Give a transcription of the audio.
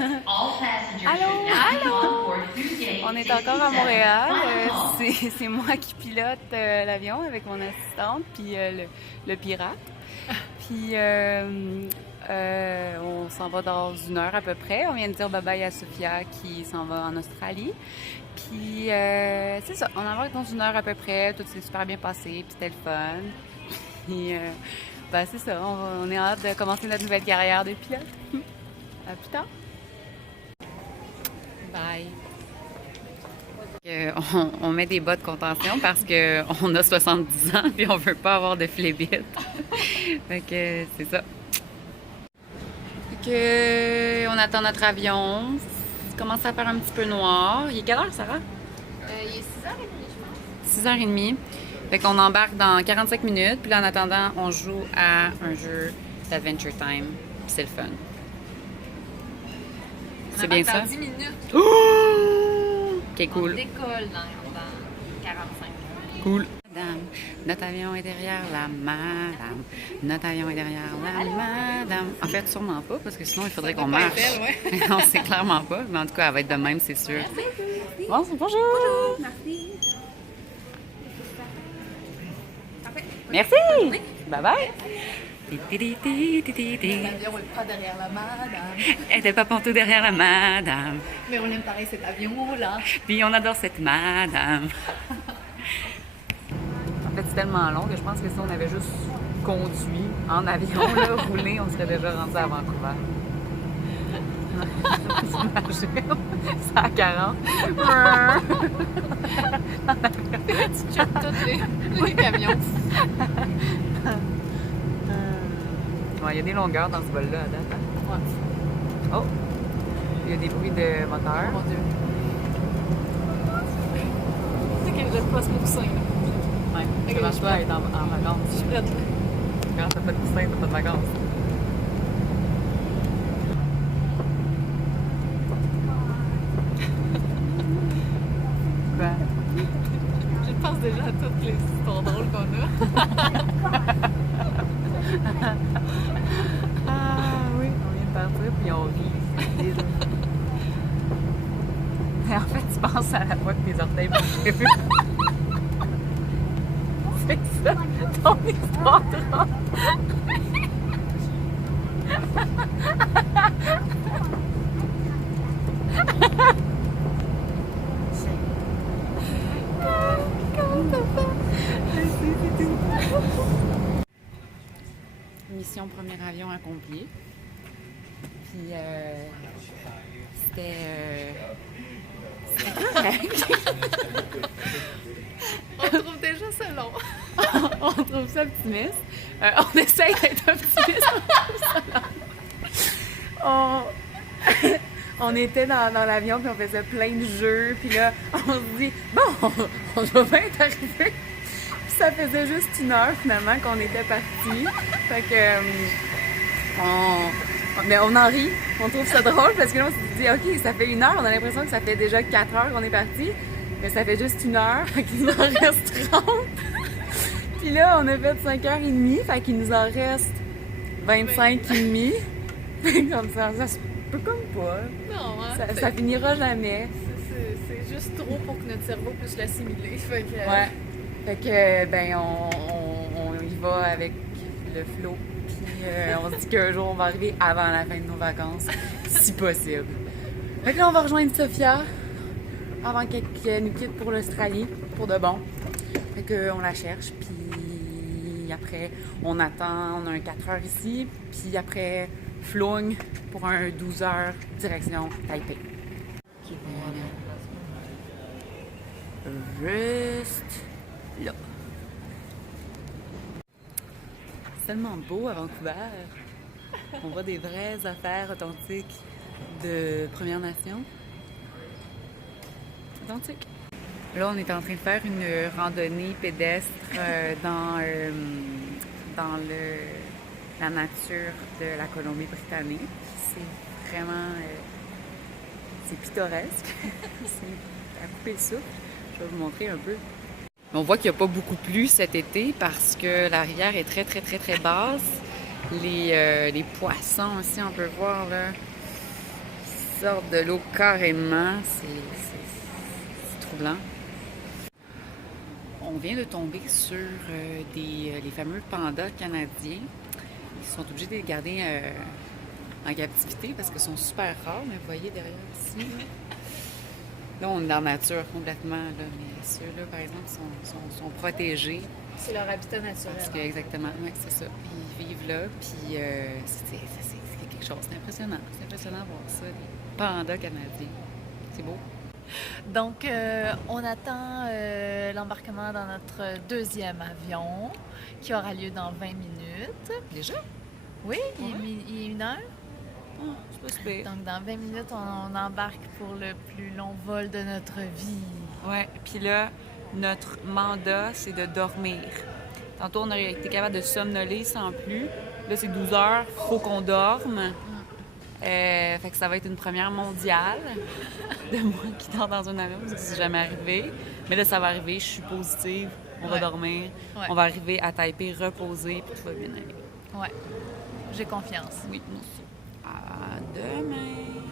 Allô, allô! On est encore à Montréal. C'est moi qui pilote l'avion avec mon assistante, puis le pirate. Puis on s'en va dans une heure à peu près. On vient de dire bye-bye à Sophia qui s'en va en Australie. Puis c'est ça, on en va dans une heure à peu près. Tout s'est super bien passé, puis c'était le fun. Puis ben, c'est ça, on est hâte de commencer notre nouvelle carrière de pilote. À plus tard! Bye! On met des bas de contention parce qu'on a 70 ans puis on veut pas avoir de flébite. Fait que c'est ça. Fait que on attend notre avion. Il commence à faire un petit peu noir. Il est quelle heure, Sarah? Il est 6h30, je pense. 6h30. Fait qu'on embarque dans 45 minutes. Puis là, en attendant, on joue à un jeu d'Adventure Time. Puis c'est le fun. C'est bien ça? Dans 10 minutes. Ok, cool. On décolle dans 45. Cool. Madame, notre avion est derrière la madame. Notre avion est derrière la madame. En fait, sûrement pas, parce que sinon, il faudrait qu'on marche. Non, c'est clairement pas. Mais en tout cas, elle va être de même, c'est sûr. Bon, bonjour! Merci. Merci! Bye bye! L'avion n'est pas derrière la madame. Elle était pas pantoute derrière la madame. Mais on aime pareil cet avion-là. Puis on adore cette madame. En fait, c'est tellement long que je pense que si on avait juste conduit en avion, là, roulé, on serait déjà rendu à Vancouver. T'imagines? C'est à 40. Tu checkes tous les camions. Il y a des longueurs dans ce vol-là à date. Hein? Ouais. Oh! Il y a des bruits de moteur. Mon Dieu. C'est qu'elle jette pas ce coussin. Ouais, ça marche pas à être en vacances. Je suis prête. Quand t'as pas de coussin, t'as pas de vacances. Quoi? Je pense déjà à toutes les histoires drôles qu'on a. Ah oui, on vient de partir puis on rit. Déjà. Mais en fait, tu penses à la fois que tes orteils vont prévu. C'est ça, ton histoire drôle. Mission premier avion accomplie. Puis c'était correct. On trouve déjà ça long. On trouve ça optimiste. On essaye d'être optimiste. On était dans l'avion puis on faisait plein de jeux. Puis là, on se dit, bon, on va bien être arrivé. Puis ça faisait juste une heure finalement qu'on était partis. Fait que mais on en rit. On trouve ça drôle parce que là, on s'est dit, OK, ça fait une heure. On a l'impression que ça fait déjà 4 heures qu'on est partis. Mais ça fait juste une heure. Fait qu'il nous en reste 30. Puis là, on a fait 5h30. Fait qu'il nous en reste 25,5. Comme ça se peut comme pas. Non, hein? Ça finira jamais. C'est juste trop pour que notre cerveau puisse l'assimiler. Fait que, Ouais. Fait que, ben, on y va avec le flow. Puis on se dit qu'un jour, on va arriver avant la fin de nos vacances, si possible. Fait que là, on va rejoindre Sophia avant qu'elle nous quitte pour l'Australie, pour de bon. Fait que on la cherche, puis après, on attend, on a un 4 heures ici, puis après, Flung pour un 12 heures direction Taipei. Juste là. C'est tellement beau à Vancouver. On voit des vraies affaires authentiques de Première Nation. Authentique. Là, on est en train de faire une randonnée pédestre dans la nature de la Colombie-Britannique. C'est vraiment... c'est pittoresque. C'est à couper le souffle. Je vais vous montrer un peu. On voit qu'il n'y a pas beaucoup plu cet été parce que la rivière est très, très, très, très basse. Les poissons aussi, on peut voir là, sortent de l'eau carrément. C'est troublant. On vient de tomber sur les fameux pandas canadiens. Ils sont obligés de les garder en captivité parce qu'ils sont super rares, mais vous voyez derrière ici. Là, on est dans la nature complètement, là, mais ceux-là, par exemple, sont protégés. C'est leur habitat naturel. Parce que, exactement, oui, c'est ça. Ils vivent là, puis c'est quelque chose. C'est impressionnant. C'est impressionnant de voir ça, les pandas canadiens. C'est beau. Donc, on attend l'embarquement dans notre deuxième avion qui aura lieu dans 20 minutes. Déjà? Oui, il est 1 heure. Oh, c'est pas super. Donc, dans 20 minutes, on embarque pour le plus long vol de notre vie. Ouais, puis là, notre mandat, c'est de dormir. Tantôt, on aurait été capable de somnoler sans plus. Là, c'est 12 heures, faut qu'on dorme. Fait que ça va être une première mondiale de moi qui dors dans un avion, parce que c'est jamais arrivé. Mais là, ça va arriver, je suis positive, on va dormir. Ouais. On va arriver à Taipei reposer, puis tout va bien aller. Ouais, j'ai confiance. Oui, moi aussi. À demain!